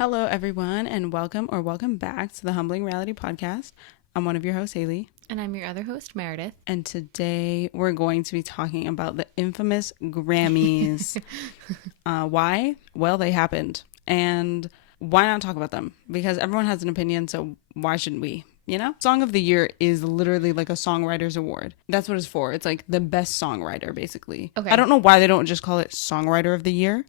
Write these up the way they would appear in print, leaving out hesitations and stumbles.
Hello, everyone, and welcome back to the Humbling Reality Podcast. I'm one of your hosts, Haley. And I'm your other host, Meredith. And today we're going to be talking about the infamous Grammys. Why? Well, they happened. And why not talk about them? Because everyone has an opinion, so why shouldn't we? You know? Song of the Year is literally like a songwriter's award. That's what it's for. It's like the best songwriter, basically. Okay. I don't know why they don't just call it Songwriter of the Year.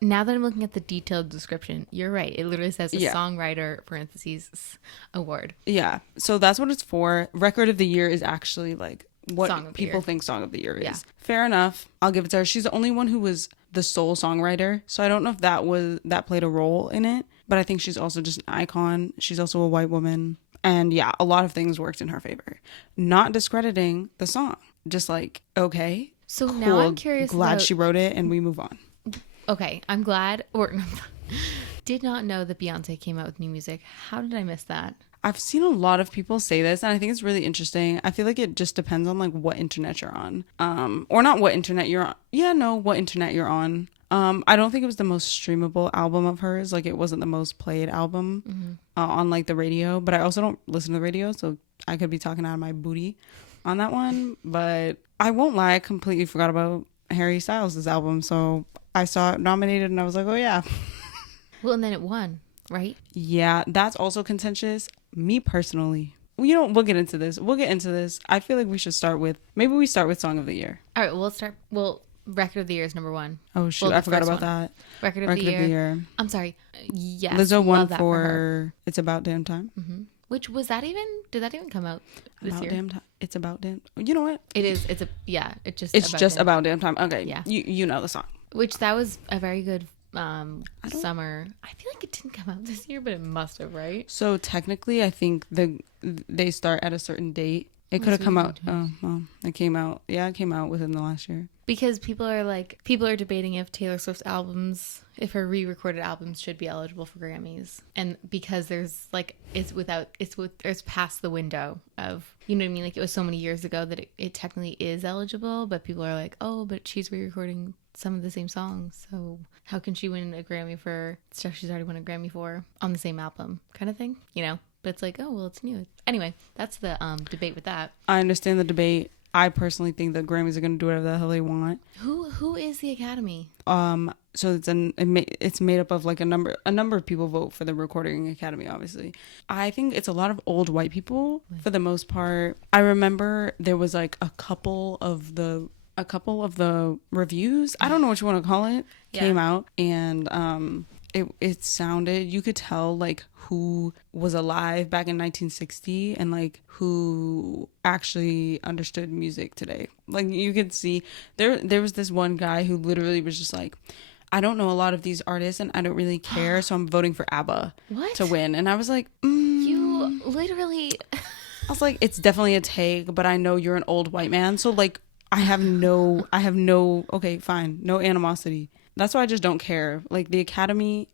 Now that I'm looking at the detailed description, you're right. It literally says a songwriter, parentheses, award. Yeah. So that's what it's for. Record of the Year is actually like what people think Song of the Year is. Yeah. Fair enough. I'll give it to her. She's the only one who was the sole songwriter. So I don't know if that played a role in it. But I think she's also just an icon. She's also a white woman. And yeah, a lot of things worked in her favor. Not discrediting the song. Just like, okay. So cool, now I'm curious. Glad she wrote it and we move on. Okay, I'm glad, or did not know that Beyonce came out with new music. How did I miss that? I've seen a lot of people say this, and I think it's really interesting. I feel like it just depends on like what internet you're on, or not what internet you're on. Yeah, no, what internet you're on. I don't think it was the most streamable album of hers. Like it wasn't the most played album on like the radio. But I also don't listen to the radio, so I could be talking out of my booty on that one. But I won't lie, I completely forgot about Harry Styles' album, so I saw it nominated and I was like, oh yeah. Well, and then it won, right? Yeah, that's also contentious. Me personally, we'll get into this. I feel like we should start with Song of the Year. All right, we'll start. Well, Record of the Year is number one. Oh shoot, I forgot about that. Record of the Year. I'm sorry. Yes. Lizzo won for It's About Damn Time. Mm-hmm. Which did that even come out this year? Damn time. It's about damn. You know what? It is. It's just about damn time. Okay. Yeah. You know the song. Which that was a very good summer. I feel like it didn't come out this year, but it must have, right? So technically, I think they start at a certain date. It could have come out. Oh, well, it came out. Yeah, it came out within the last year. Because people are debating if Taylor Swift's albums, if her re-recorded albums should be eligible for Grammys, and because there's like it's past the window of, you know what I mean? Like it was so many years ago that it technically is eligible, but people are like, oh, but she's re-recording some of the same songs, so how can she win a Grammy for stuff she's already won a Grammy for on the same album, kind of thing, you know? But it's like, oh well, it's new. Anyway, that's the debate with that. I understand the debate. I personally think the Grammys are going to do whatever the hell they want. Who is the Academy? So it's made up of like a number of people vote for the Recording Academy, obviously. I think it's a lot of old white people for the most part. I remember there was like a couple of the reviews, I don't know what you want to call it, came out, and it sounded, you could tell like who was alive back in 1960 and like who actually understood music today. Like you could see there was this one guy who literally was just like, I don't know a lot of these artists and I don't really care, so I'm voting for ABBA to win. And I was like, you literally I was like, it's definitely a take, but I know you're an old white man, so like I have no okay, fine, no animosity. That's why I just don't care. Like the Grammys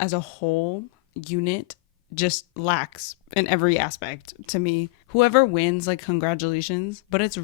as a whole unit just lacks in every aspect to me. Whoever wins, like, congratulations. But it's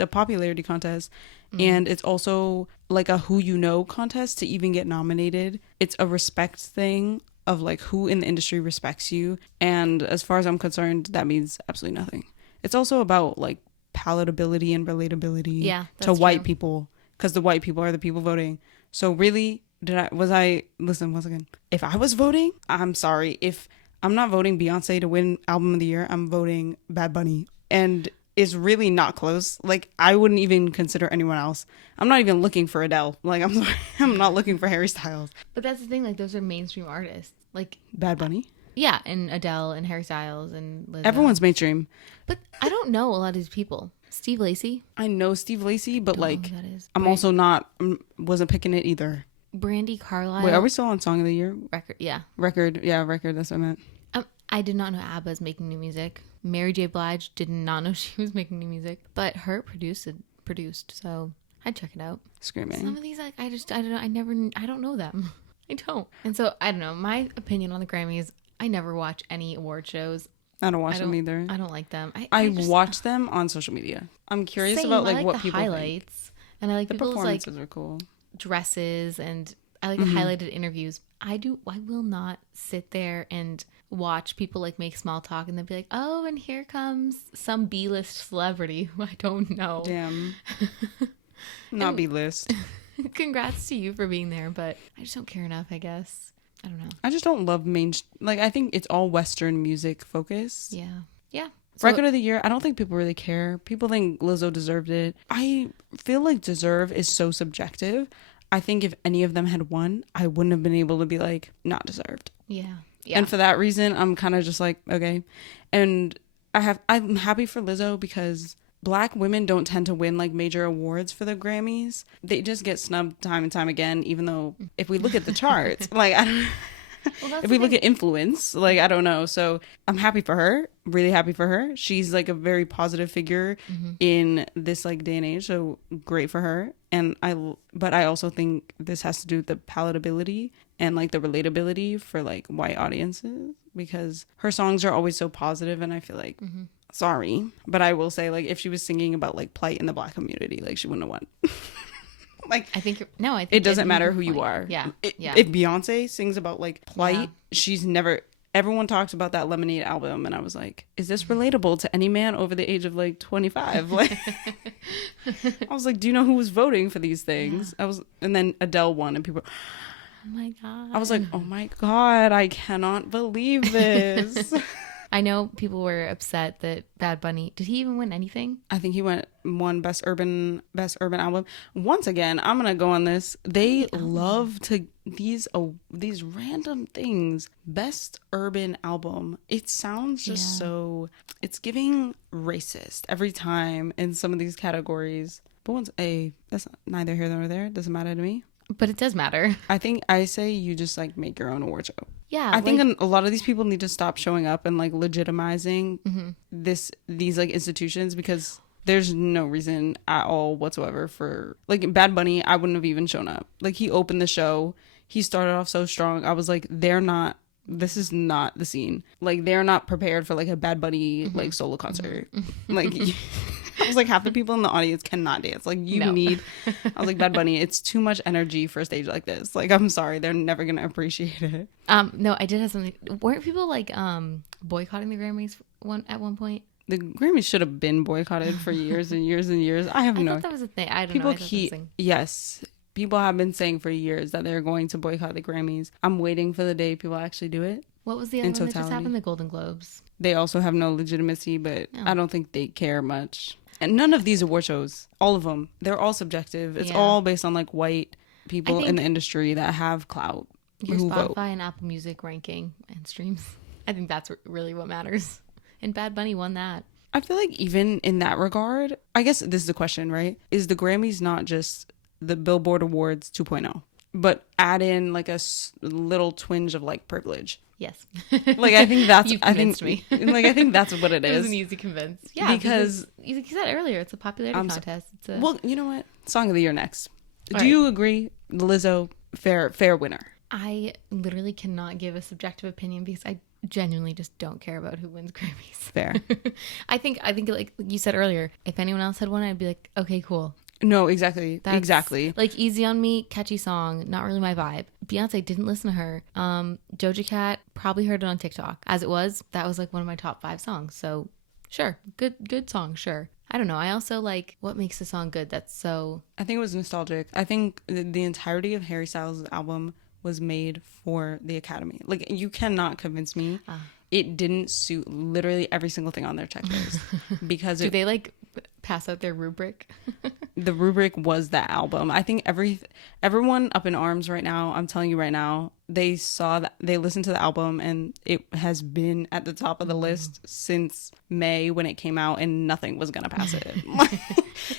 a popularity contest. And it's also like a who you know contest to even get nominated. It's a respect thing of like who in the industry respects you. And as far as I'm concerned, that means absolutely nothing. It's also about like palatability and relatability to white people, because the white people are the people voting. So really, listen once again, if I was voting, I'm sorry, if I'm not voting Beyonce to win album of the year, I'm voting Bad Bunny, and it's really not close. Like I wouldn't even consider anyone else. I'm not even looking for Adele. Like I'm sorry, I'm not looking for Harry Styles. But that's the thing, like those are mainstream artists, like Bad Bunny. Yeah, and Adele and Harry Styles and Lizzo. Everyone's mainstream. But I don't know a lot of these people. Steve Lacy. I know Steve Lacy, but like, I'm also not, wasn't picking it either. Brandy Carlisle. Wait, are we still on Song of the Year? Record, yeah. Record, that's what I meant. I did not know ABBA's making new music. Mary J. Blige did not know she was making new music, but her produced, so I'd check it out. Screaming. Some of these, like, I don't know. I don't know them. I don't. And so, I don't know. My opinion on the Grammys, I never watch any award shows. I don't watch them either. I don't like them. I watch them on social media. I'm curious about like what people highlights, think. And I like the people's performances like are cool. dresses, and I like the highlighted interviews. I will not sit there and watch people like make small talk and then be like, oh, and here comes some B-list celebrity who I don't know. Damn. Not B-list. Congrats to you for being there, but I just don't care enough, I guess. I don't know. I just don't love like, I think it's all Western music focused. Yeah. Yeah. So, Record of the year, I don't think people really care. People think Lizzo deserved it. I feel like deserve is so subjective. I think if any of them had won, I wouldn't have been able to be like, not deserved. Yeah. Yeah. And for that reason, I'm kind of just like, okay. And I'm happy for Lizzo because Black women don't tend to win like major awards for the Grammys. They just get snubbed time and time again, even though if we look at the charts, like, I don't... If we look at influence, like, I don't know. So I'm happy for her, really happy for her. She's like a very positive figure in this like day and age. So great for her. But I also think this has to do with the palatability and like the relatability for like white audiences, because her songs are always so positive. And I feel like, sorry, but I will say, like, if she was singing about like plight in the Black community, like, she wouldn't have won. Like, I think it doesn't matter who you are. Yeah. If Beyonce sings about like plight, Yeah. she's never... Everyone talks about that Lemonade album, and I was like, is this relatable to any man over the age of like 25? Like, I was like, do you know who was voting for these things? Yeah. And then Adele won, and people... Oh my God. I was like, oh my God, I cannot believe this. I know people were upset that Bad Bunny, did he even win anything? I think he won best urban album. Once again, I'm gonna go on this. They love to these random things. Best urban album. It sounds just so... It's giving racist every time in some of these categories. But that's neither here nor there. Doesn't matter to me. But it does matter. I say you just like make your own award show. Yeah. I think a lot of these people need to stop showing up and like legitimizing these like institutions, because there's no reason at all whatsoever for like Bad Bunny. I wouldn't have even shown up. Like, he opened the show. He started off so strong. I was like, this is not the scene. Like, they're not prepared for like a Bad Bunny like solo concert. Like, I was like, half the people in the audience cannot dance. Like, I was like, Bad Bunny, it's too much energy for a stage like this. Like, I'm sorry, they're never gonna appreciate it. No, I did have something. Weren't people like boycotting the Grammys at one point? The Grammys should have been boycotted for years and years and years. I thought that was a thing. I don't know. Yes. People have been saying for years that they're going to boycott the Grammys. I'm waiting for the day people actually do it. What was the other one that just happened? The Golden Globes. They also have no legitimacy, but I don't think they care much. And none of these award shows, all of them, they're all subjective. It's all based on like white people in the industry that have clout. Your Spotify and Apple Music ranking and streams. I think that's really what matters. And Bad Bunny won that. I feel like even in that regard, I guess this is the question, right? Is the Grammys not just the Billboard Awards 2.0, but add in like a little twinge of like privilege? Yes. Like, I think that's... You've convinced me. Like, I think that's what it is. It was an easy convince. Yeah. Because you said earlier, it's a popularity contest. Well, you know what? Song of the year next. Do you agree? Lizzo, fair winner. I literally cannot give a subjective opinion because I genuinely just don't care about who wins Grammys. Fair. I think like you said earlier, if anyone else had won, I'd be like, okay, cool. No, exactly. Exactly. Like, Easy on Me, catchy song, not really my vibe. Beyonce, didn't listen to her. Doja Cat, probably heard it on TikTok. As it was, that was like one of my top 5 songs. So sure, good song, sure. I don't know. I also like, what makes the song good? That's so... I think it was nostalgic. I think the entirety of Harry Styles' album was made for the Academy. Like, you cannot convince me it didn't suit literally every single thing on their checklist. Because do they like pass out their rubric? The rubric was that album. I think everyone up in arms right now, I'm telling you right now, they listened to the album and it has been at the top of the list since May when it came out, and nothing was gonna pass it.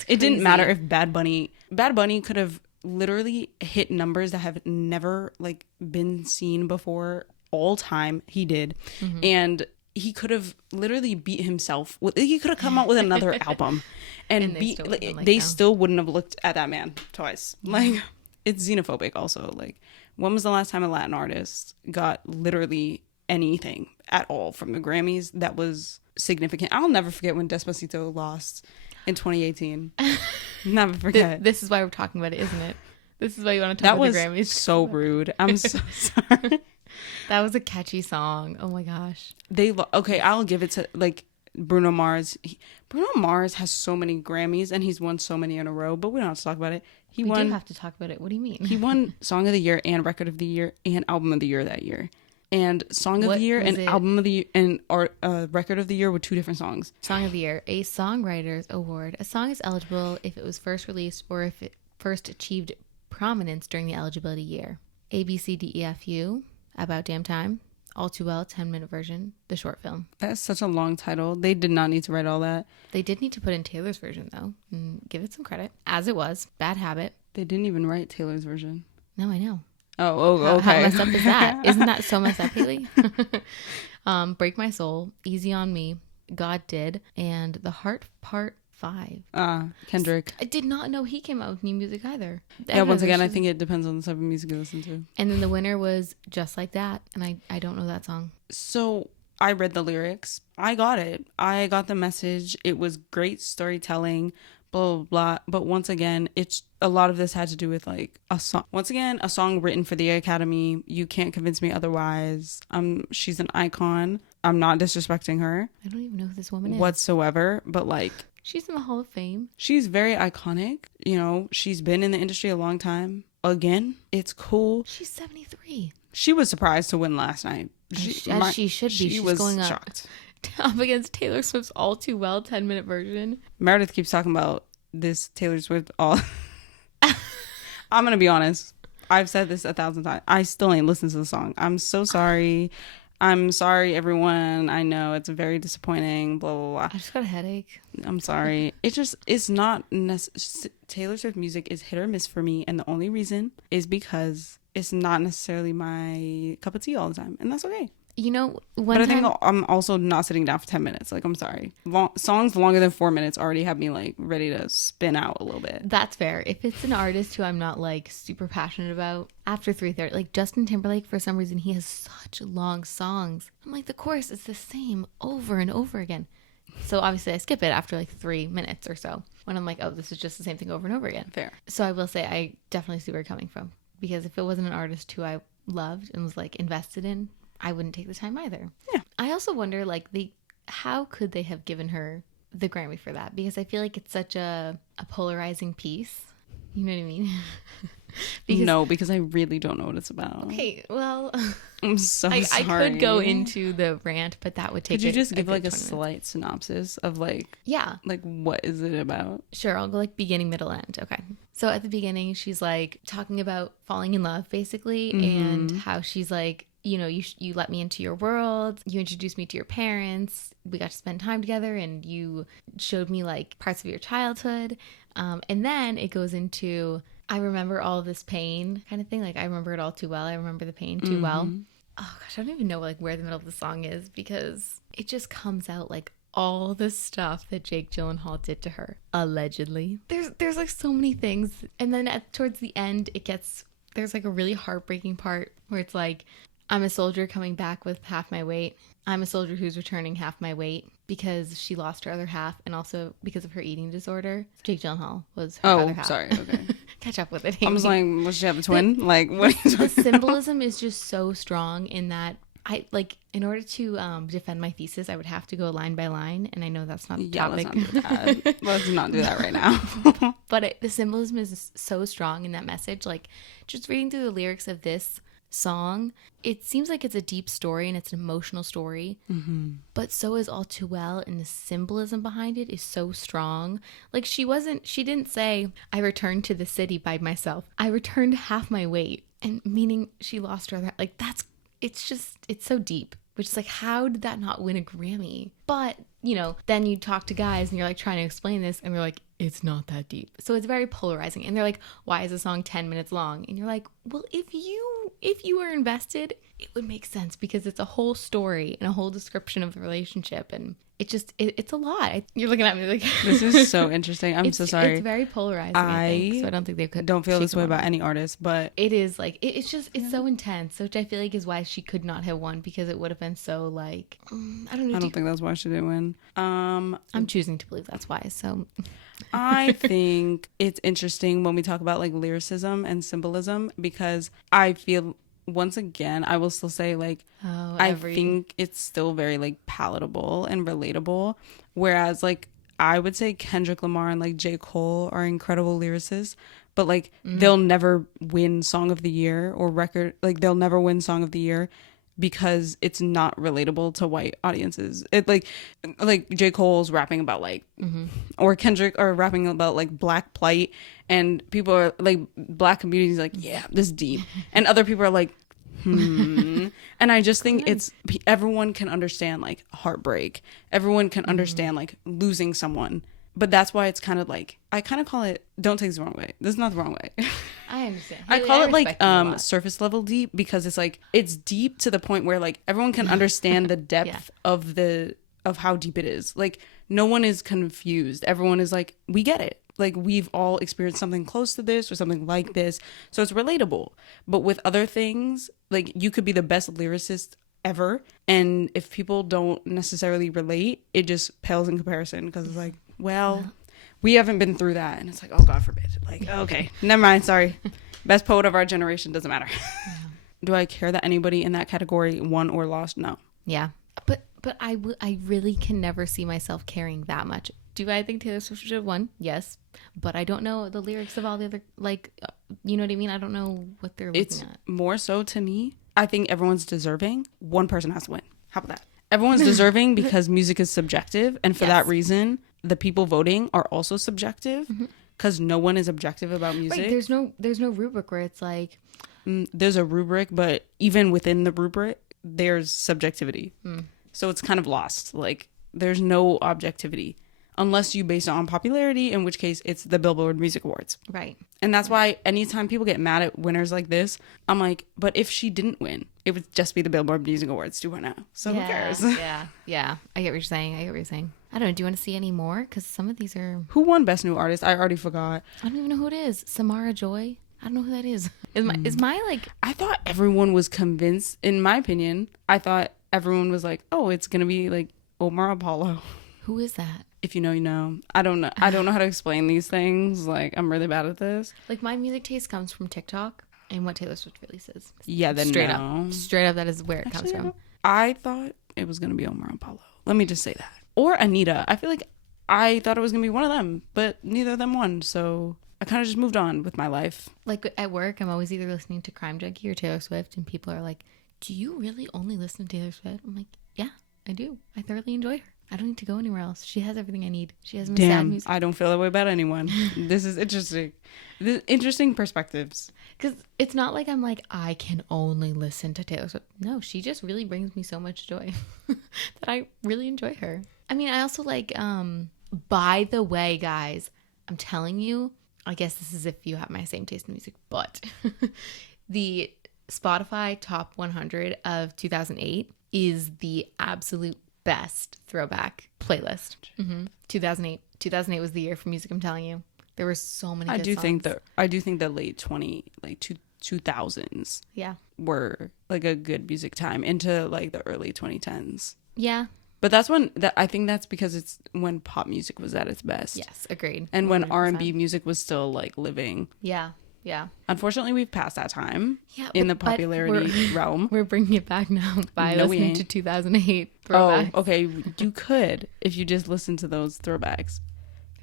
It didn't matter if Bad Bunny could have literally hit numbers that have never like been seen before. All time he did. And he could have literally beat himself. He could have come out with another album and they still wouldn't have looked at that man twice. Like, it's xenophobic also. Like, when was the last time a Latin artist got literally anything at all from the Grammys that was significant? I'll never forget when Despacito lost in 2018. Never forget. This is why we're talking about it, isn't it? This is why you want to talk That about was the Grammys. so rude. I'm so sorry. That was a catchy song. Oh my gosh. Okay, I'll give it to like Bruno Mars. Bruno Mars has so many Grammys and he's won so many in a row, but we don't have to talk about it. We do have to talk about it. What do you mean? He won Song of the Year and Record of the Year and Album of the Year that year. And Song of the Year and Album of the Year and Record of the Year were two different songs. Song of the Year, a songwriter's award. A song is eligible if it was first released or if it first achieved prominence during the eligibility year. A, B, C, D, E, F, U, About Damn Time, All Too Well, 10-minute version, the short film. That's such a long title. They did not need to write all that. They did need to put in Taylor's version, though, and give it some credit. As it was. Bad habit. They didn't even write Taylor's version. No, I know. Oh, okay. How messed up is that? Isn't that so messed up, Haley? Break My Soul, Easy on Me, God Did, and The Heart Part 5. Kendrick. I did not know he came out with new music either. Yeah, once again, I think it depends on the type of music you listen to. And then the winner was Just Like That, and I don't know that song. So I read the lyrics. I got it. I got the message. It was great storytelling, blah, blah, blah. But once again, it's a lot of this had to do with like a song. Once again, a song written for the Academy. You can't convince me otherwise. She's an icon. I'm not disrespecting her. I don't even know who this woman is. Whatsoever. But like, she's in the Hall of Fame. She's very iconic. You know, she's been in the industry a long time. Again, it's cool. She's 73. She was surprised to win last night. As she should be. She's was going shocked. Up against Taylor Swift's All Too Well 10-minute version. Meredith keeps talking about this Taylor Swift all. I'm going to be honest. I've said this 1,000 times. I still ain't listened to the song. I'm so sorry. I'm sorry, everyone. I know it's very disappointing. Blah, blah, blah. I just got a headache. I'm sorry. It's not Taylor Swift music is hit or miss for me. And the only reason is because it's not necessarily my cup of tea all the time. And that's okay. You know, but I think I'm also not sitting down for 10 minutes. Like, I'm sorry. Songs longer than 4 minutes already have me like ready to spin out a little bit. That's fair. If it's an artist who I'm not like super passionate about, after 3:30, like Justin Timberlake, for some reason, he has such long songs. I'm like, the chorus is the same over and over again. So obviously I skip it after like 3 minutes or so when I'm like, oh, this is just the same thing over and over again. Fair. So I will say I definitely see where you're coming from, because if it wasn't an artist who I loved and was like invested in, I wouldn't take the time either. Yeah. I also wonder, like, how could they have given her the Grammy for that? Because I feel like it's such a polarizing piece. You know what I mean? Because I really don't know what it's about. Okay, well, I'm so sorry. I could go into the rant, but that would take. Could you just give like a slight synopsis of like, yeah, like what is it about? Sure, I'll go like beginning, middle, end. Okay. So at the beginning, she's like talking about falling in love, basically, and how she's like, you know, you let me into your world. You introduced me to your parents. We got to spend time together, and you showed me like parts of your childhood. And then it goes into, I remember all of this pain kind of thing. Like, I remember it all too well. I remember the pain too well. Oh gosh, I don't even know like where the middle of the song is, because it just comes out like all the stuff that Jake Gyllenhaal did to her, allegedly. There's like so many things. And then towards the end, there's like a really heartbreaking part where it's like, I'm a soldier coming back with half my weight. I'm a soldier who's returning half my weight, because she lost her other half, and also because of her eating disorder. Jake Gyllenhaal was her other half. Sorry. Okay. Catch up with it. I was like, was she have a twin? Like, what? The symbolism is just so strong in that. I like, in order to defend my thesis, I would have to go line by line, and I know that's not the topic. Let's not do that. Let's not do that right now. But the symbolism is so strong in that message. Like, just reading through the lyrics of this song, it seems like it's a deep story and it's an emotional story, but so is All Too Well, and the symbolism behind it is so strong. Like, she didn't say, I returned to the city by myself. I returned half my weight, and meaning she lost her other, like, it's so deep, which is like, how did that not win a Grammy? But, you know, then you talk to guys and you're like trying to explain this, and they're like, it's not that deep. So it's very polarizing. And they're like, why is the song 10 minutes long? And you're like, well, if you were invested it would make sense because it's a whole story and a whole description of the relationship, and it's a lot. You're looking at me like This is so interesting. I'm so sorry. It's very polarizing. I think. So I don't think they could. Don't feel this way about any artist, but it is like it's just it's so intense, which I feel like is why she could not have won, because it would have been so like I don't know. I don't think that's why she didn't win. I'm choosing to believe that's why. So I think it's interesting when we talk about like lyricism and symbolism, because I feel, once again, I will still say like I think it's still very like palatable and relatable, whereas like I would say Kendrick Lamar and like J. Cole are incredible lyricists, but like they'll never win Song of the Year or record, like they'll never win Song of the Year because it's not relatable to white audiences. It like J. Cole's rapping about like or Kendrick are rapping about like black plight, and people are like, black communities like, yeah, this is deep, and other people are like, and I just think it's, everyone can understand like heartbreak, everyone can understand like losing someone, but that's why it's kind of like, I kind of call it, don't take this the wrong way, this is not the wrong way. I understand. I call it like surface level deep, because it's like it's deep to the point where like everyone can understand the depth of how deep it is. Like no one is confused. Everyone is like, we get it. Like we've all experienced something close to this or something like this. So it's relatable. But with other things, like you could be the best lyricist ever, and if people don't necessarily relate, it just pales in comparison, because it's like, well, we haven't been through that, and it's like, oh, God forbid. Like, okay, never mind, sorry. Best poet of our generation, doesn't matter. Do I care that anybody in that category won or lost? No. Yeah. But I really can never see myself caring that much. Do I think Taylor Swift should have won? Yes. But I don't know the lyrics of all the other, like, you know what I mean? I don't know what they're looking at. It's more so to me, I think everyone's deserving. One person has to win. How about that? Everyone's deserving because music is subjective. And for that reason, the people voting are also subjective, because no one is objective about music. Right, there's no rubric where it's like... there's a rubric, but even within the rubric, there's subjectivity. So it's kind of lost. Like, there's no objectivity. Unless you base it on popularity, in which case it's the Billboard Music Awards. Right. And that's why anytime people get mad at winners like this, I'm like, but if she didn't win, it would just be the Billboard Music Awards 2.0. So who cares? Yeah. I get what you're saying. I don't know. Do you want to see any more? Because some of these are... Who won Best New Artist? I already forgot. I don't even know who it is. Samara Joy? I don't know who that is. Is my like... I thought everyone was convinced, in my opinion, I thought everyone was like, oh, it's going to be like Omar Apollo. Who is that? If you know, you know. I don't know how to explain these things. Like, I'm really bad at this. Like, my music taste comes from TikTok and what Taylor Swift releases. Yeah, then straight up, that is where it comes from. I thought it was gonna be Omar Apollo. Let me just say that, or Anita. I feel like I thought it was gonna be one of them, but neither of them won. So I kind of just moved on with my life. Like at work, I'm always either listening to Crime Junkie or Taylor Swift, and people are like, "Do you really only listen to Taylor Swift?" I'm like, "Yeah, I do. I thoroughly enjoy her. I don't need to go anywhere else. She has everything I need. She has my sad music." I don't feel that way about anyone. This is interesting. Interesting perspectives. Because it's not like I'm like, I can only listen to Taylor Swift. No, she just really brings me so much joy that I really enjoy her. I mean, I also like, by the way, guys, I'm telling you, I guess this is if you have my same taste in music, but the Spotify Top 100 of 2008 is the absolute best throwback playlist. 2008 was the year for music. I'm telling you, there were so many. I do think the late 2000s were like a good music time into like the early 2010s. Yeah, but I think that's because it's when pop music was at its best. Yes, agreed. And 100%. When R&B music was still like living. Yeah. Unfortunately, we've passed that time in the popularity realm. We're bringing it back now by listening to 2008 throwbacks. Oh, okay. You could if you just listen to those throwbacks.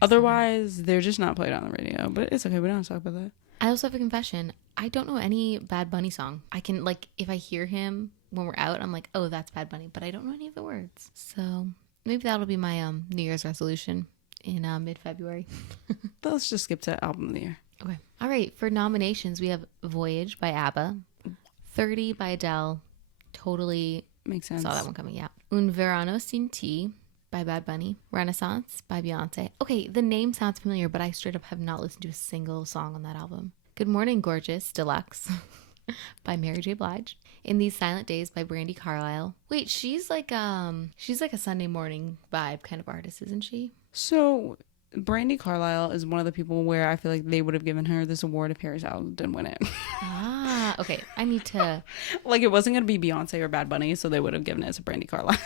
Otherwise, they're just not played on the radio. But it's okay. We don't have to talk about that. I also have a confession. I don't know any Bad Bunny song. I can, like, if I hear him when we're out, I'm like, oh, that's Bad Bunny. But I don't know any of the words. So maybe that'll be my New Year's resolution in mid-February. Let's just skip to Album of the Year. Okay. All right. For nominations, we have Voyage by ABBA, 30 by Adele. Totally makes sense. Saw that one coming. Yeah. Un Verano Sin Ti by Bad Bunny. Renaissance by Beyonce. Okay, the name sounds familiar, but I straight up have not listened to a single song on that album. Good Morning Gorgeous Deluxe by Mary J. Blige. In These Silent Days by Brandi Carlile. Wait, she's like a Sunday morning vibe kind of artist, isn't she? So Brandi Carlile is one of the people where I feel like they would have given her this award if Harry Styles didn't win it. Ah, okay. I need to... Like, it wasn't going to be Beyonce or Bad Bunny, so they would have given it to Brandi Carlile.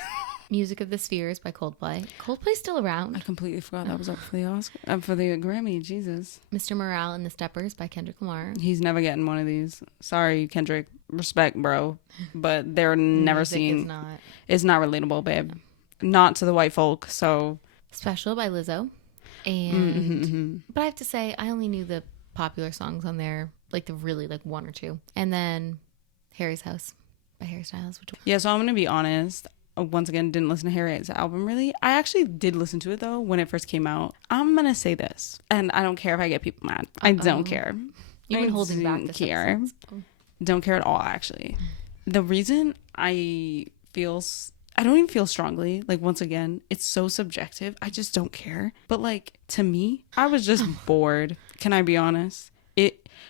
Music of the Spheres by Coldplay. Coldplay's still around. I completely forgot that was up for the Oscar, for the Grammy. Jesus. Mr. Morale and the Steppers by Kendrick Lamar. He's never getting one of these. Sorry, Kendrick. Respect, bro. But they're never seen. It's not relatable, babe. Not to the white folk, so. Special by Lizzo. And but I have to say, I only knew the popular songs on there, like the really like one or two. And then Harry's House by Harry Styles. Yeah, so I'm going to be honest. Once again, didn't listen to Harry's album really. I actually did listen to it though when it first came out. I'm going to say this, and I don't care if I get people mad. I don't care. You've been holding back this care. Don't care at all, actually. The reason I don't even feel strongly, like, once again, it's so subjective. I just don't care. But like, to me, I was just bored. Can I be honest?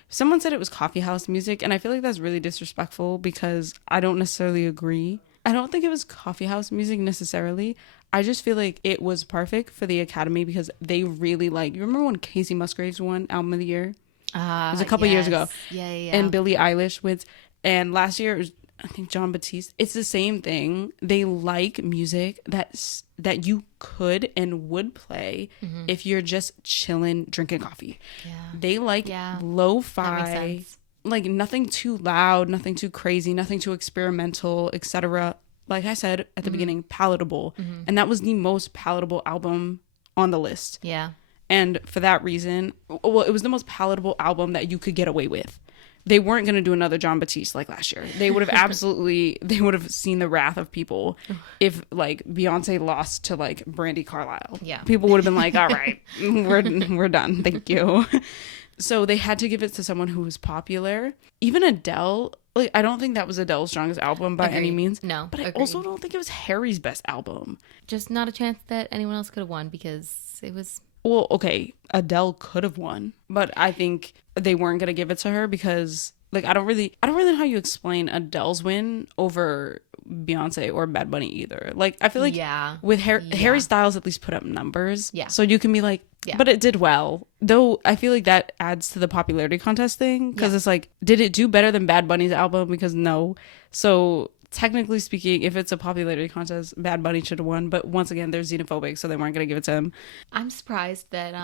Someone said it was coffee house music, and I feel like that's really disrespectful because I don't necessarily agree. I don't think it was coffee house music necessarily. I just feel like it was perfect for the Academy because they really you remember when Casey Musgraves won Album of the Year? It was a couple years ago. Yeah. And Billie Eilish wins. And last year it was, I think, John Batiste. It's the same thing. They like music that you could and would play if you're just chilling, drinking coffee. Yeah. They like lo-fi, like nothing too loud, nothing too crazy, nothing too experimental, etc. Like I said at the beginning, palatable. And that was the most palatable album on the list. Yeah. And for that reason, well, it was the most palatable album that you could get away with. They weren't going to do another John Batiste like last year. They would have they would have seen the wrath of people if like Beyonce lost to like Brandi Carlile. Yeah. People would have been like, all right, we're done. Thank you. So they had to give it to someone who was popular. Even Adele, like, I don't think that was Adele's strongest album by any means. No. But I also don't think it was Harry's best album. Just not a chance that anyone else could have won because it was... Well, okay, Adele could have won, but I think they weren't going to give it to her because, like, I don't really know how you explain Adele's win over Beyonce or Bad Bunny either. Like, I feel like with Harry Styles at least put up numbers. Yeah. So you can be like, but it did well. Though I feel like that adds to the popularity contest thing because it's like, did it do better than Bad Bunny's album? Because no. So technically speaking, if it's a popularity contest, Bad Bunny should have won. But once again, they're xenophobic, so they weren't going to give it to him. I'm surprised that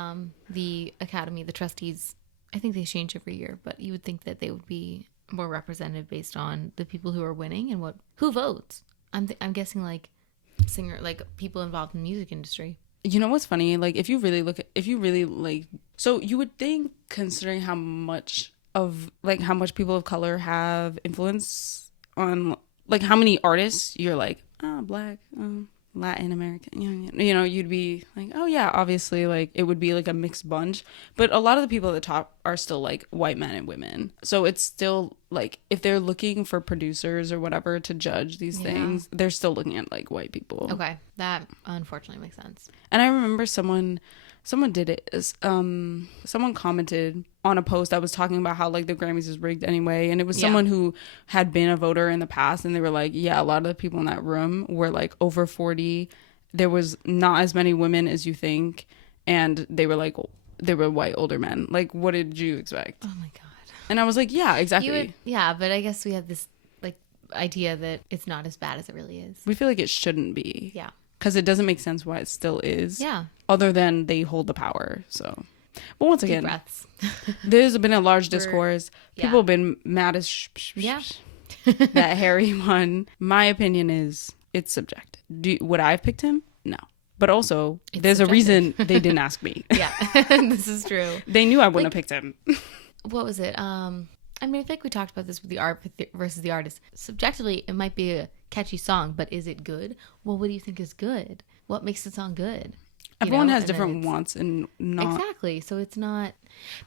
the Academy, the trustees, I think they change every year, but you would think that they would be more representative based on the people who are winning and who votes. I'm guessing like people involved in the music industry. You know what's funny? Like, if you really like, so you would think, considering how much people of color have influence on, like, how many artists you're like, black, Latin American, you know, you'd be like, oh yeah, obviously, like, it would be like a mixed bunch. But a lot of the people at the top are still like white men and women. So it's still like, if they're looking for producers or whatever to judge these things, they're still looking at like white people. Okay, that unfortunately makes sense. And I remember someone did it. Someone commented on a post that was talking about how like the Grammys is rigged anyway, and it was someone who had been a voter in the past, and they were like, yeah, a lot of the people in that room were like over 40. There was not as many women as you think, and they were white older men. Like, what did you expect? Oh my god. And I was like, yeah, exactly. But I guess we have this like idea that it's not as bad as it really is. We feel like it shouldn't be. Yeah. Because it doesn't make sense why it still is. Yeah. Other than they hold the power. So, but once again, breaths. There's been a large discourse. People have been mad as that Harry won. My opinion is it's subjective. Would I have picked him? No. But also, there's subjective. A reason they didn't ask me. Yeah, this is true. They knew I wouldn't have picked him. What was it? I mean, I think we talked about this with the art versus the artist. Subjectively, it might be a catchy song, but is it good? Well, what do you think is good? What makes the song good? Everyone has different wants and not... Exactly. So it's not...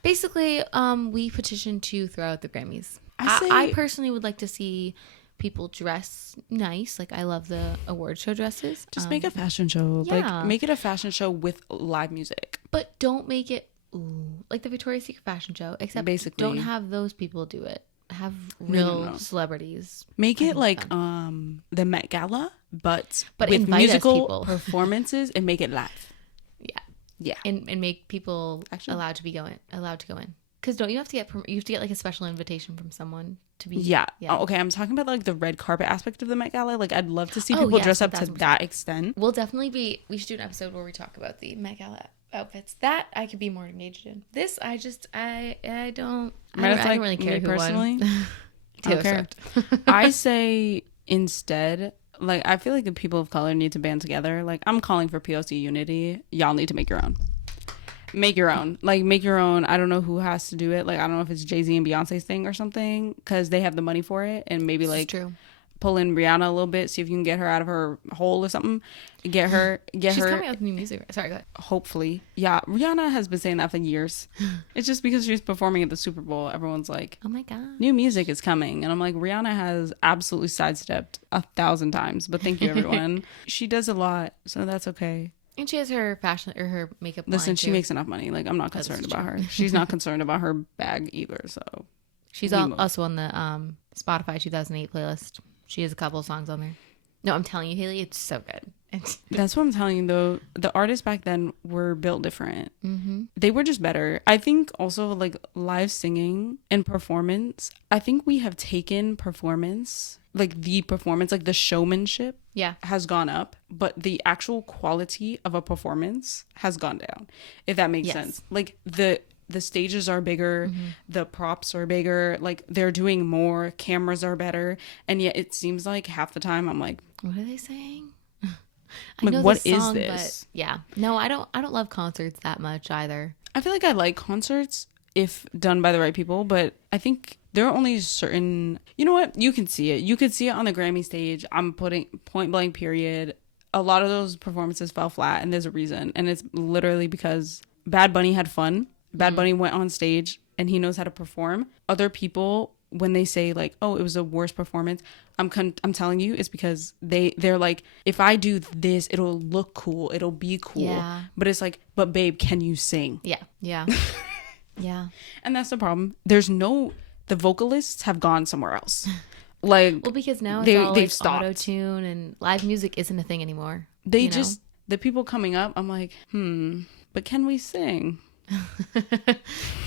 Basically, we petitioned to throw out the Grammys. I personally would like to see people dress nice. Like, I love the award show dresses. Just make a fashion show. Yeah. Like, make it a fashion show with live music. But don't make it... like the Victoria's Secret fashion show, except basically don't have those people do it. have No, real no. celebrities. Make I it think like it's the Met Gala, but But with invite us musical people. performances and make it live. Yeah. Yeah. And make people Actually- allowed to go in. Because don't you have to get like a special invitation from someone to be? Yeah. Oh, okay, I'm talking about like the red carpet aspect of the Met Gala. Like I'd love to see Oh, people yes, dress up to 1000%. that extent. We'll definitely be. We should do an episode where we talk about the Met Gala outfits. That I could be more engaged in. This I just I don't. I don't really care me who personally. won. I don't Taylor care. Swift. I say instead, like I feel like the people of color need to band together. Like I'm calling for POC unity. Y'all need to make your own. Make your own. Like make your own. I don't know who has to do it. Like I don't know if it's Jay-Z and Beyonce's thing or something because they have the money for it, and maybe like True. pull in Rihanna a little bit, see if you can get her out of her hole or something. Get She's her. coming out with new music. Sorry, go ahead. Hopefully, yeah. Rihanna has been saying that for years. It's just because she's performing at the Super Bowl, everyone's like, Oh my god. new music is coming, and I'm like, Rihanna has absolutely sidestepped 1,000 times, but thank you everyone. She does a lot, so that's okay. And she has her fashion or her makeup. Listen, line she too. makes enough money. Like I'm not That is concerned true. about her. She's not concerned about her bag either. So She's we move. also on the Spotify 2008 playlist. She has a couple of songs on there. No, I'm telling you, Haley, it's so good. That's what I'm telling you though. The artists back then were built different. Mm-hmm. They were just better. I think also like live singing and performance. I think we have taken performance, like the performance, like the showmanship Yeah. has gone up, but the actual quality of a performance has gone down, if that makes Yes. sense. Like the stages are bigger, the props are bigger, like they're doing more, cameras are better, and yet it seems like half the time I'm like, What are they saying? Like, what this is song, this? But yeah. No, I don't love concerts that much either. I feel like I like concerts if done by the right people, but I think there are only certain, you know what? You can see it. You could see it on the Grammy stage. I'm putting point blank period. A lot of those performances fell flat, and there's a reason. And it's literally because Bad Bunny had fun. Bad Bunny went on stage and he knows how to perform. Other people, when they say like, oh, it was the worst performance, I'm telling you, it's because they're like, if I do this, it'll look cool. It'll be cool. Yeah. But it's like, but babe, can you sing? Yeah. Yeah. Yeah. And that's the problem. The vocalists have gone somewhere else. Like, Well, because now it's They- all they've like stopped. auto-tune and live music isn't a thing anymore. they you know? just, the people coming up, I'm like, but can we sing?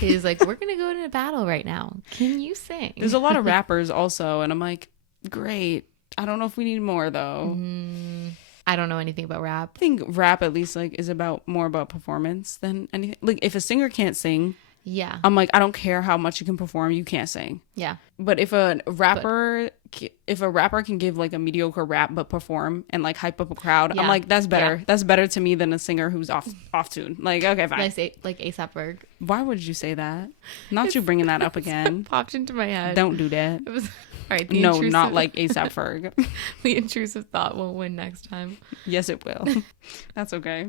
He's like, we're going to go into battle right now. Can you sing? There's a lot of rappers also. And I'm like, great. I don't know if we need more though. I don't know anything about rap. I think rap at least like is more about performance than anything. Like if a singer can't sing, Yeah. I'm like, I don't care how much you can perform, you can't sing. Yeah. But if a rapper can give like a mediocre rap but perform and like hype up a crowd, Yeah. I'm like, that's better. Yeah. That's better to me than a singer who's off tune. Like, okay, fine. Like A$AP Berg. Why would you say that? Not you bringing that up again. Popped into my head. Don't do that. It was all right. No, not like ASAP Ferg. The intrusive thought won't win next time. Yes, it will. That's okay.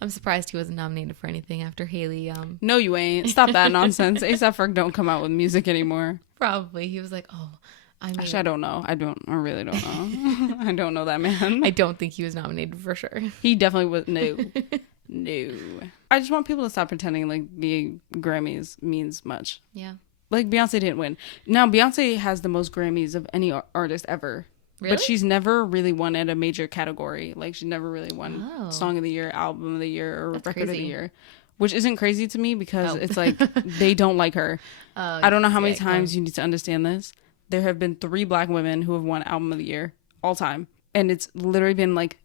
I'm surprised he wasn't nominated for anything after Haley. No, you ain't. Stop that nonsense. ASAP Ferg don't come out with music anymore. Probably he was like, oh, I mean, Actually, I don't know. I really don't know. I don't know that man. I don't think he was nominated for sure. He definitely was. No. I just want people to stop pretending like the Grammys means much. Yeah. Like Beyonce didn't win. Now Beyonce has the most Grammys of any artist ever. Really? But she's never really won at a major category. Like she never really won Oh. Song of the Year, Album of the Year, or That's Record of the crazy. Year. Which isn't crazy to me because Oh. it's like they don't like her. I don't know how many times you need to understand this. There have been 3 black women who have won Album of the Year all time. And it's literally been like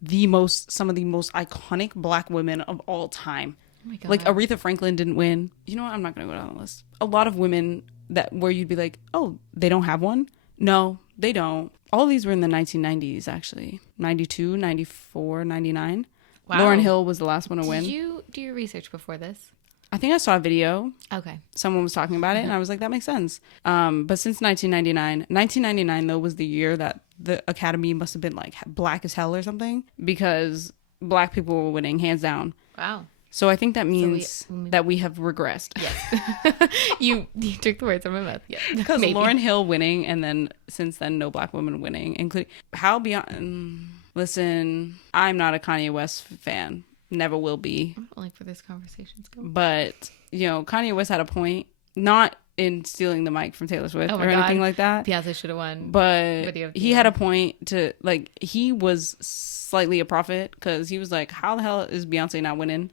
some of the most iconic black women of all time. Oh my God. Like Aretha Franklin didn't win. You know what? I'm not going to go down the list. A lot of women where you'd be like, oh, they don't have one? No, they don't. All these were in the 1990s, actually. 92, 94, 99. Wow. Lauryn Hill was the last one to Did win. you do your research before this? I think I saw a video. Okay. Someone was talking about it, and I was like, that makes sense. But since 1999, though, was the year that the Academy must have been like black as hell or something, because black people were winning hands down. Wow. So I think that means that we have regressed. Yes. you took the words out of my mouth. Yeah. Because Maybe. Lauryn Hill winning, and then since then, no black women winning, including how beyond. Listen, I'm not a Kanye West fan. Never will be. I don't like where this conversation's going. But, you know, Kanye West had a point not in stealing the mic from Taylor Swift Oh or my anything God. like that. Beyonce should have won. But Video of the he year. had a point to, like, he was slightly a prophet because he was like, how the hell is Beyonce not winning?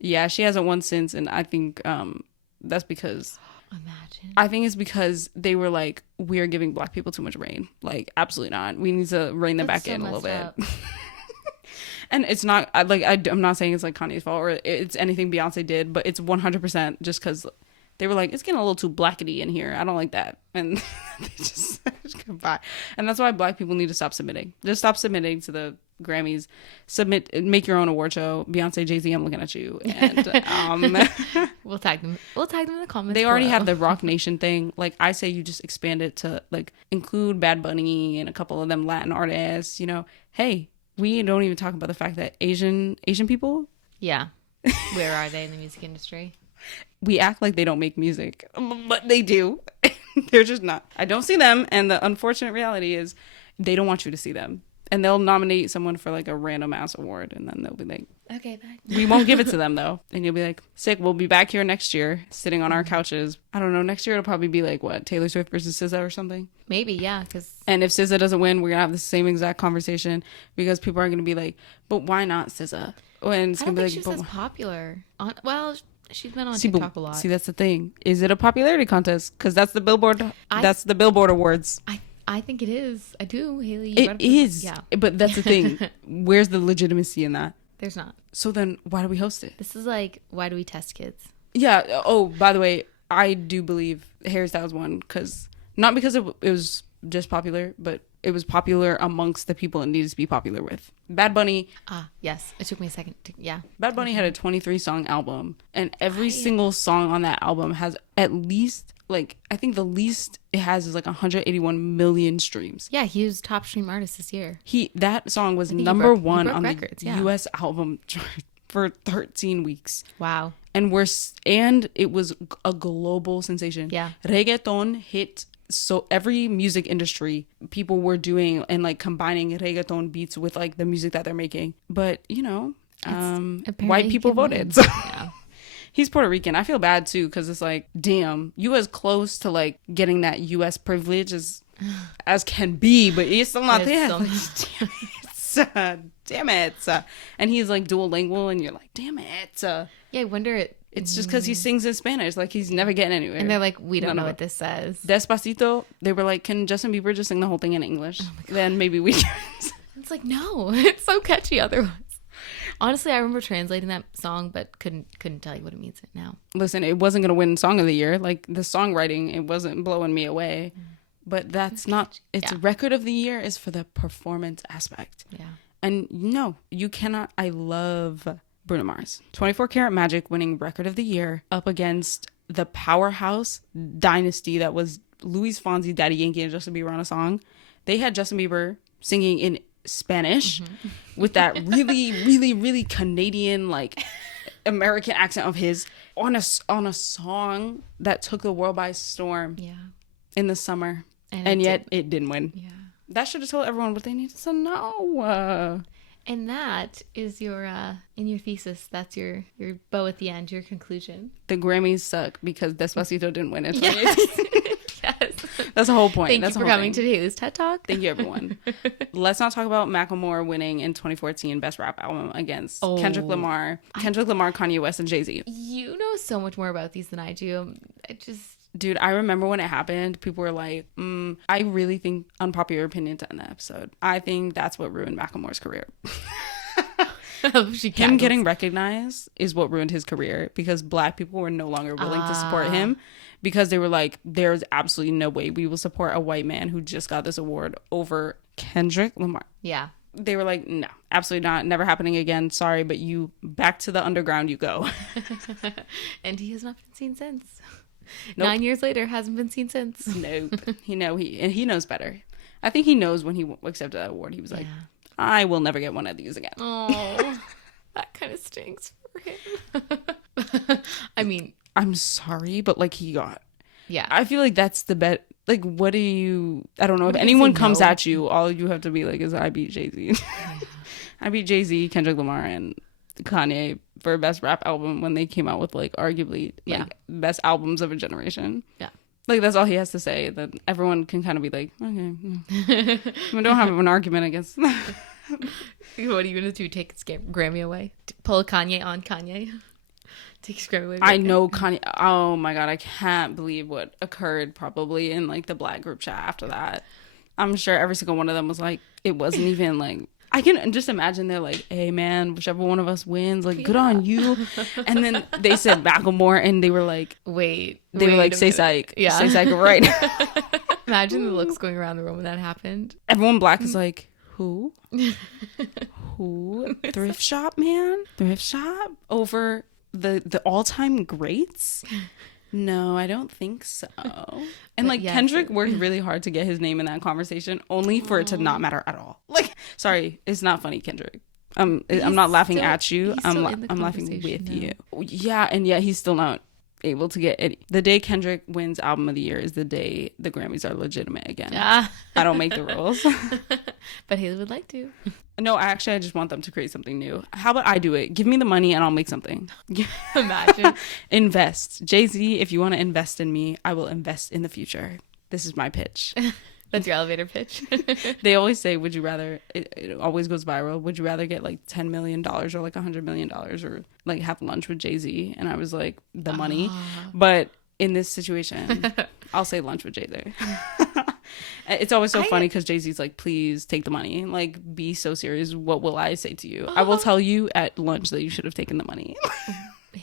Yeah, she hasn't won since. And I think that's because, Imagine. I think it's because they were like, we're giving black people too much reign. Like, absolutely not. We need to rein them That's back so in a little messed bit. up. And it's not, I'm not saying it's like Kanye's fault or it's anything Beyonce did, but it's 100% just because they were like, it's getting a little too blackety in here. I don't like that. And they just goodbye. And that's why black people need to stop submitting. Just stop submitting to the Grammys. Make your own award show. Beyonce, Jay-Z, I'm looking at you. And We'll tag them. We'll tag them in the comments. they already below. have the Rock Nation thing. Like, I say you just expand it to like include Bad Bunny and a couple of them Latin artists. You know, hey, we don't even talk about the fact that Asian people, Yeah. Where are they in the music industry? we act like they don't make music, but they do. They're just not. I don't see them, and the unfortunate reality is they don't want you to see them, and they'll nominate someone for like a random ass award, and then they'll be like, Okay, bye. we won't give it to them though, and you'll be like, sick, we'll be back here next year sitting on our couches. I don't know, next year it'll probably be like what, Taylor Swift versus SZA or something. Maybe, yeah, because And if SZA doesn't win, we're gonna have the same exact conversation because people are gonna be like, but why not SZA? And it's I gonna don't be think like, she's as popular. Well, she's been on See, TikTok a lot. see, that's the thing. Is it a popularity contest? Because that's the Billboard. I- That's the Billboard Awards. I think it is. I do, Haley. You It better- is. Yeah, But that's the thing. Where's the legitimacy in that? there's not. So then, why do we host it? This is like, why do we test kids? Yeah. Oh, by the way, I do believe Harry Styles won because not because it was just popular, but it was popular amongst the people it needed to be popular with. Bad Bunny. Ah, yes. It took me a second. Yeah. Bad Bunny had a 23 song album, and every single song on that album has at least, like, I think the least it has is like 181 million streams. Yeah, he was top stream artist this year. That song was think he number broke one on records, the yeah. U.S. album chart for 13 weeks. Wow. And it was a global sensation. Yeah. Reggaeton hit. So every music industry, people were doing and like combining reggaeton beats with like the music that they're making. But you know, Apparently white he people can voted. win. So Yeah. he's Puerto Rican. I feel bad too because it's like, damn, you as close to like getting that U.S. privilege as can be, but you're still not It's there. still Like, damn it. And he's like dual lingual, and you're like, damn it. Yeah, I wonder it. It's just because he sings in Spanish. Like, he's never getting anywhere. And they're like, we don't None know of what this says. Despacito, they were like, can Justin Bieber just sing the whole thing in English? Then maybe we can. It's like, no, it's so catchy otherwise. Honestly, I remember translating that song, but couldn't tell you what it means now. Listen, it wasn't going to win Song of the Year. Like, the songwriting, it wasn't blowing me away. But that's not, it's Yeah. Record of the Year is for the performance aspect. Yeah. And no, you cannot. I love Bruno Mars. 24 Karat Magic winning Record of the Year up against the powerhouse dynasty that was Luis Fonsi, Daddy Yankee, and Justin Bieber on a song. They had Justin Bieber singing in Spanish with that really, really, really Canadian, like, American accent of his on a song that took the world by storm Yeah. in the summer. And And it yet it didn't win. Yeah. That should have told everyone what they needed to know. And that is your in your thesis. That's your bow at the end, your conclusion. The Grammys suck because Despacito didn't win it. Yes. Yes. That's the whole point. Thank That's you the for whole coming thing. to today's TED Talk. Thank you, everyone. Let's not talk about Macklemore winning in 2014 Best Rap Album against Oh. Kendrick Lamar, Kanye West, and Jay-Z. You know so much more about these than I do. I just Dude, I remember when it happened, people were like, I really think, unpopular opinion to end the episode, I think that's what ruined Macklemore's career. Him getting recognized is what ruined his career because black people were no longer willing to support him because they were like, there's absolutely no way we will support a white man who just got this award over Kendrick Lamar. Yeah. They were like, no, absolutely not. Never happening again. Sorry, but you back to the underground you go. And he has not been seen since. Nope. 9 years later, hasn't been seen since. Nope. He knows better. I think he knows when he accepted that award. He was like, Yeah. I will never get one of these again. Oh, that kind of stinks for him. I mean, I'm sorry, but like he got. yeah. I feel like that's the bet. Like, what do you? I don't know. If do you anyone say comes no? at you, all you have to be like is, I beat Jay-Z. I beat Jay-Z, Kendrick Lamar, and Kanye for best rap album when they came out with like arguably like best albums of a generation. Yeah. Like that's all he has to say. That everyone can kind of be like, okay, we don't have an argument, I guess. What are you gonna do? Take his Grammy away? Pull a Kanye on Kanye? Take his Grammy away? I know Kanye. Oh my god, I can't believe what occurred probably in like the Black group chat after that. I'm sure every single one of them was like, it wasn't even like. I can just imagine they're like, hey man, whichever one of us wins, like good on you. And then they said Macklemore, and they were like, wait were like, say psych, say psych right now. Imagine the looks going around the room when that happened. Everyone Black is like, who? Who? Thrift shop, man? Thrift shop? Over the all-time greats? No, I don't think so. And like yes, Kendrick worked really hard to get his name in that conversation, only for it to not matter at all. Like, sorry, it's not funny, Kendrick. I'm not laughing at you. I'm laughing with you. Yeah, and yet he's still not able to get it. The day Kendrick wins album of the year is the day the Grammys are legitimate again. I don't make the rules. But Haley would like to. No, I just want them to create something new. How about I do it? Give me the money and I'll make something. Imagine. Invest. Jay-Z, if you want to invest in me, I will invest in the future. This is my pitch. That's your elevator pitch. They always say, would you rather, it always goes viral, would you rather get like $10 million or like $100 million or like have lunch with Jay-Z? And I was like, the money. But in this situation, I'll say lunch with Jay-Z. It's always so funny because Jay-Z's like, please take the money. Like, be so serious. What will I say to you? I will tell you at lunch that you should have taken the money.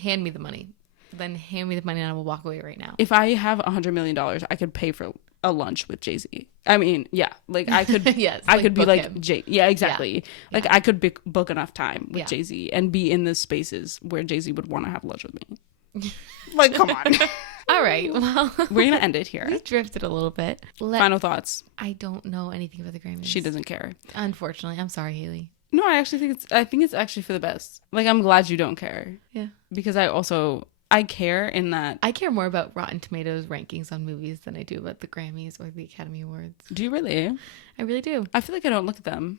Hand me the money. Then hand me the money and I will walk away right now. If I have $100 million, I could pay for a lunch with Jay-Z. I mean, yeah, like I could, yes, I could be like, yeah, exactly. Yeah. Like I could book enough time with Jay-Z and be in the spaces where Jay-Z would want to have lunch with me. Like, come on. All right, well, we're gonna end it here. We drifted a little bit. Final thoughts. I don't know anything about the Grammys. She doesn't care. Unfortunately, I'm sorry, Haley. No, I think it's actually for the best. Like, I'm glad you don't care. Yeah. Because I care in that. I care more about Rotten Tomatoes rankings on movies than I do about the Grammys or the Academy Awards. Do you really? I really do. I feel like I don't look at them.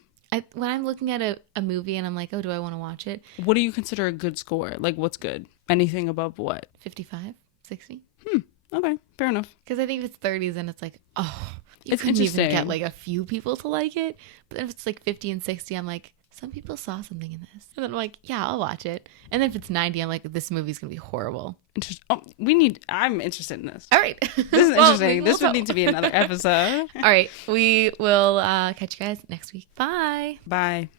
When I'm looking at a movie and I'm like, oh, do I want to watch it? What do you consider a good score? Like, what's good? Anything above what? 55, 60. Okay, fair enough. Because I think if it's 30s, then it's like, oh, you couldn't even get like a few people to like it. But then if it's like 50 and 60, I'm like, some people saw something in this. And then I'm like, yeah, I'll watch it. And then if it's 90, I'm like, this movie's going to be horrible. I'm interested in this. All right. This is interesting. This would need to be another episode. All right. We will catch you guys next week. Bye. Bye.